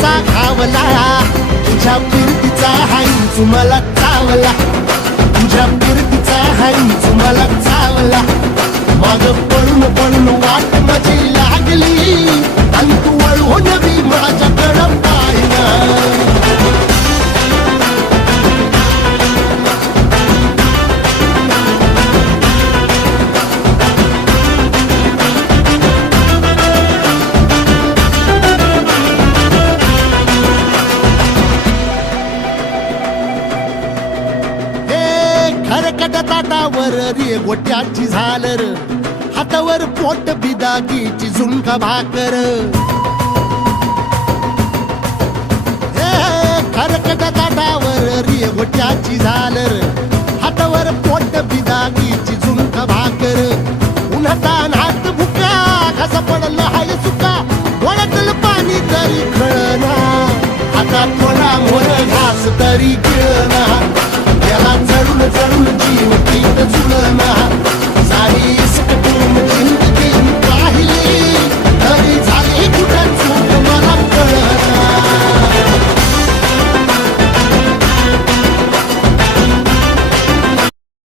कसा घावला, तुझ्या फिरतीचा हाईच मला चावला, तुझ्या फिरतीचा हाईच मला चावला. माग पळून पळून वाट माझी लागली आणि तू वळून बी माझ्याकडं पाहिना. खरकट ताटावर रे गोट्याची झालर, हातावर पोट बिदागीची झुणका भाकर. खरकट ताटावर रे गोट्याची झालर, हातावर पोट बिदागीची झुणका भाकर. उन्हातान हात भुका, कसा पडलं हाय सुका, डोळ्यातलं पाणी तरी कळना, आता थोडा मोर घास तरी गिळ